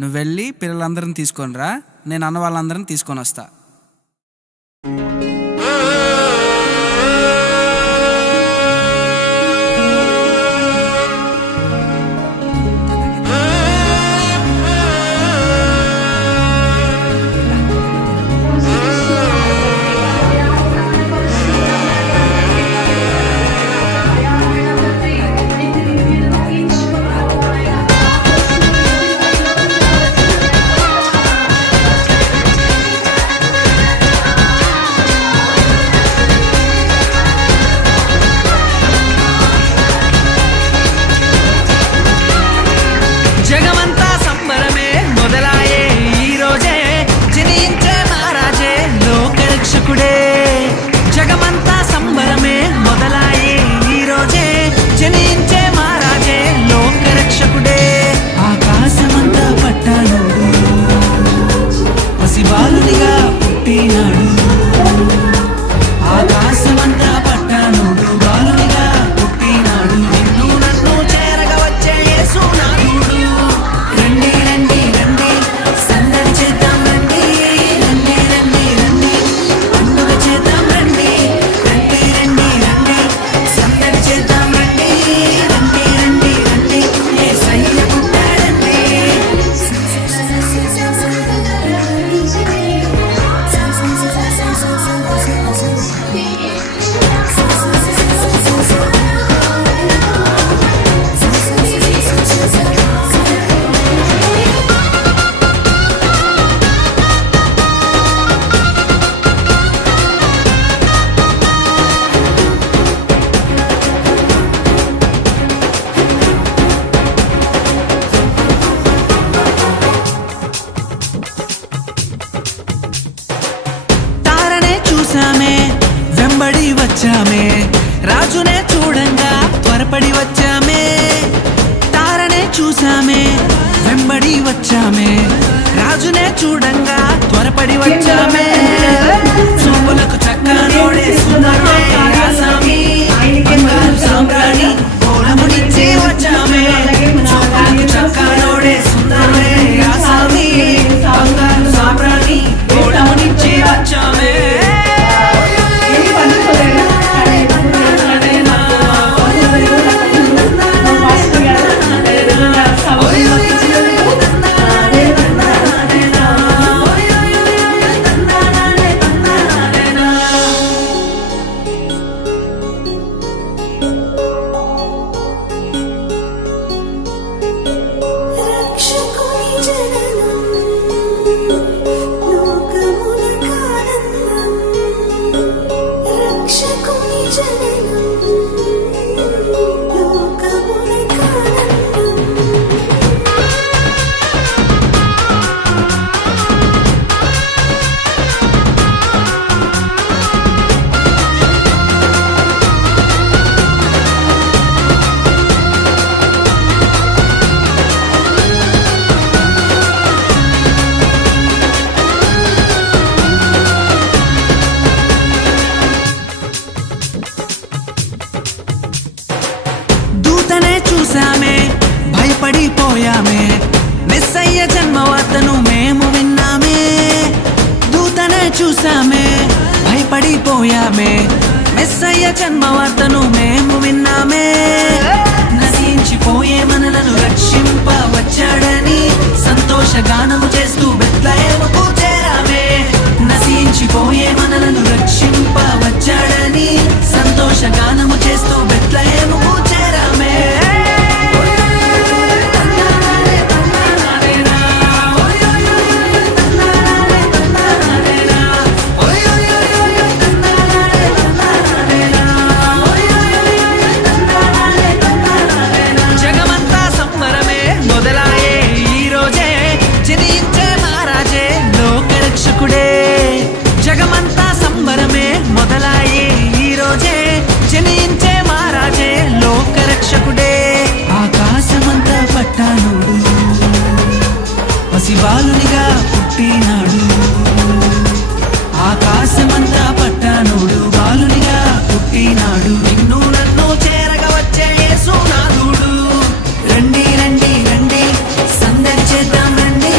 నువ్వు వెళ్ళి పిల్లలందరిని తీసుకొని రా, నేను అన్న వాళ్ళందరిని తీసుకొని వస్తా. వెంబడి వచ్చామే, రాజునే చూడంగా త్వరపడి వచ్చామే. తారనే చూసామే, వెంబడి వచ్చామే, రాజునే చూడంగా త్వరపడి వచ్చామే. చూపులకు చక్కనోడే సుందరుడే ఆసామి, బంగారు సాంబ్రాణి పూలమునిచ్చి వచ్చామే. చూపులకు చక్కనోడే సుందరుడే ఆసామి, బంగారు సాంబ్రాణి పూలమునిచ్చి వచ్చామే. చూసామే, భయపడిపోయామే, మెస్సయ్య జన్మవార్తను మేము విన్నామే. దూతనే చూసామే, భయపడిపోయామే, మెస్సయ్య జన్మవార్తను మేము విన్నామే. నశించిపోయే మనలను రక్షింప వచ్చాడని సంతోషగానము చేస్తూ బెత్లెహేముకు చేరామే. నశించిపోయే మనలను రక్షింప వచ్చాడని సంతోషగానము చేస్తూ బెత్లెహేముకు చేరామే. జగమంతా సంబరమే మొదలాయే ఈ రోజే, జనించే మహారాజే లోకరక్షకుడే. ఆకాశమంతా పట్టానుడు, పసిబాలునిగా పుట్టినాడు. ఆకాశమంతా పట్టానుడు, బాలునిగా పుట్టినాడు. నిన్ను నన్ను చేరగా వచ్చే యేసునాథుడు. రండి రండి రండి, సందడి చేద్దాం రండి.